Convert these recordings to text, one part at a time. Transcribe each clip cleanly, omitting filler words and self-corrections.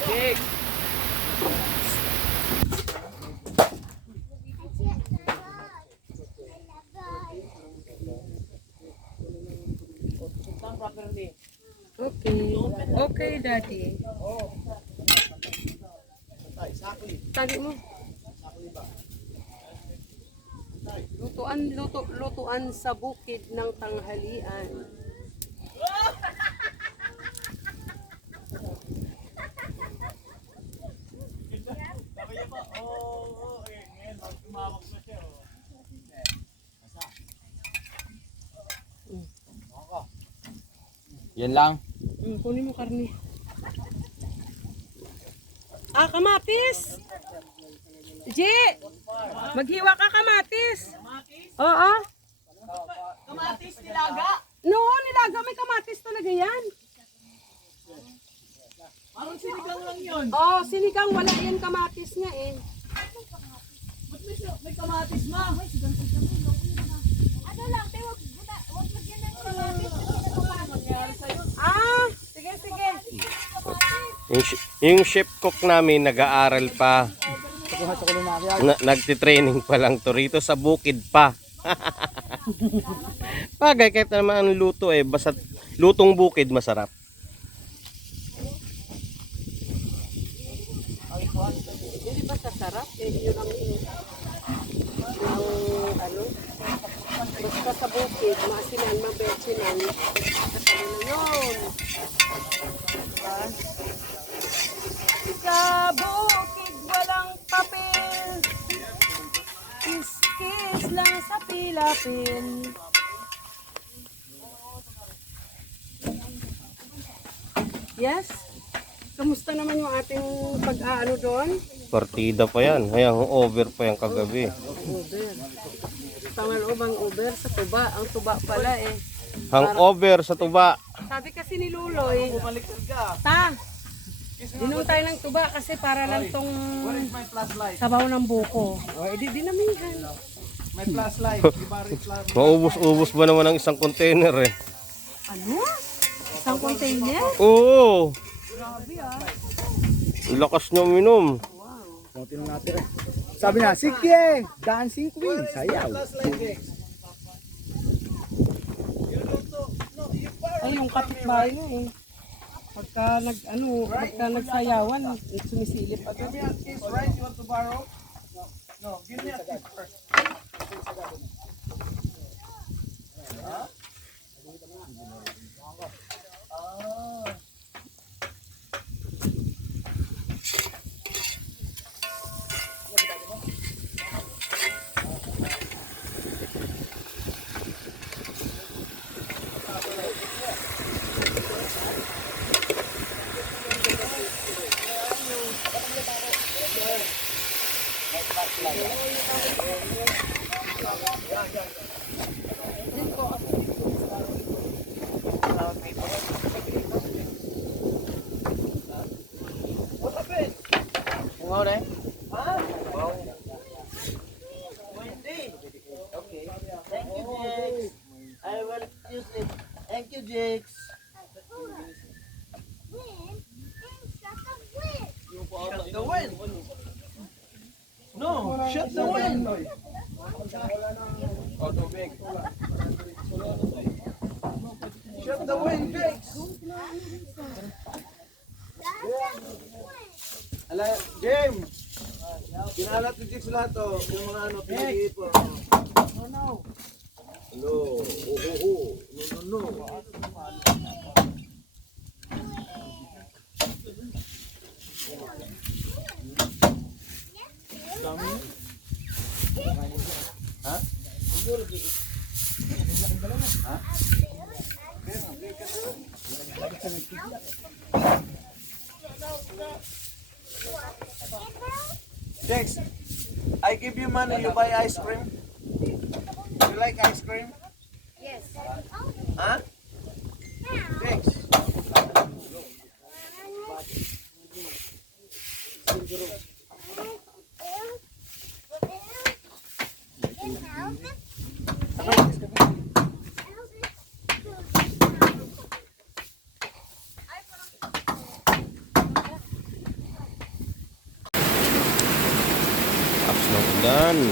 Okay. Okay, Daddy. Tali mo. Lutuan sa bukid ng tanghalian. Yan lang. Kunin mo karne. Kamatis! G! Maghiwa ka kamatis! Oo. Kamatis nilaga. No, nilaga. May kamatis talaga yan. Parang sinigang lang yun. Oh, sinigang. Wala yan kamatis niya eh. Ba't may kamatis ma? Ano lang, te, wag lagyan ng kamatis kasi Nangyari sa'yo. Sige, sige. Yung chef cook namin nag-aaral pa. Nagtitraining pa lang to rito sa bukid pa. Bagay kahit naman ang luto eh, basta lutong bukid masarap. Hindi ba sasarap? Yun ang ano? Basta sa bukid, maasinan, mabetsinan. Kasama na yun. Sa bukid walang papel. Kiss-kiss lang sa pilapil. Yes? Kamusta naman yung ating pag-aano doon? Partida pa yan. Hayang over pa yan kagabi. Uber. Pangaloob ang Uber sa tuba. Ang tuba pala eh. Hangover sa tuba. Sabi kasi ni Luloy, Bumaliktad ka. inom tayo ng tuba kasi para lang tong Where is my flashlight? sabaw ng buko. O, edi dinamihan. My flashlight. Di ba rin flashlight? Maubos-ubos ba naman ang isang container eh? Ano? Isang container? Oo. Grabe ah. Lakas niyo uminom. Sabi na, sige, dancing queen, sayaw. Flashlight, Dex. Ay, yung kapitbahay nyo eh. Pagka nagsayawan, sumisilip agad. Give me a kiss, right? You want to borrow? No, give me a kiss first. Wow na eh. Okay. Thank you, Jex. I will use it. Thank you, Jex. Shut the wind. No, shut the wind. Shut the wind, Jex. Ala, James. Kinalat ni Jex lahat to. Yung mga ano, pinag-iit po. No. Hello. No. Dex, I give you money, you buy ice cream. You like ice cream? Yes. Huh? Dex. Done.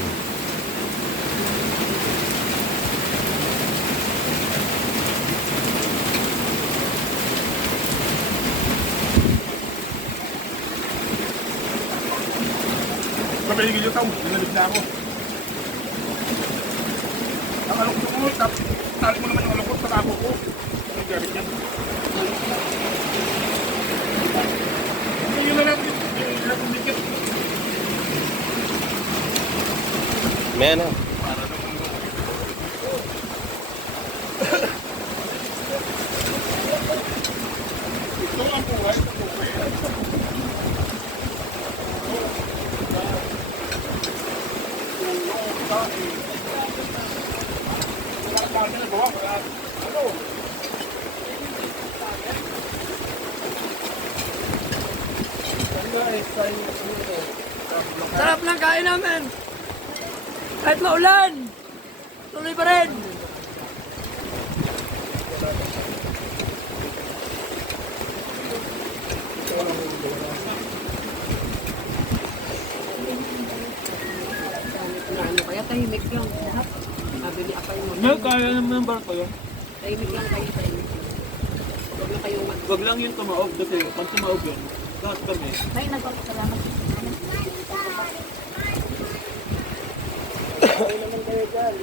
Pabigil yung tao, nalabig na ako. Ang alukot mo, tali mo naman yung alukot sa tabo ko. Ang garit yan. Yun na lang, yung dikit. May ano? Ito ang buhay, ito ang buhay. Sarap ng kain namin. Kahit maulan, tuloy pa rin. Ano kaya tahimik lang. Nabili apa yung May kaya naman ng barko yun. tahimik lang kayo, tahimik lang. Huwag na kayong Wag lang yung tumaob kasi pag tumaob yun, lahat kami. May nagpapasalamat. naman kayo dyan.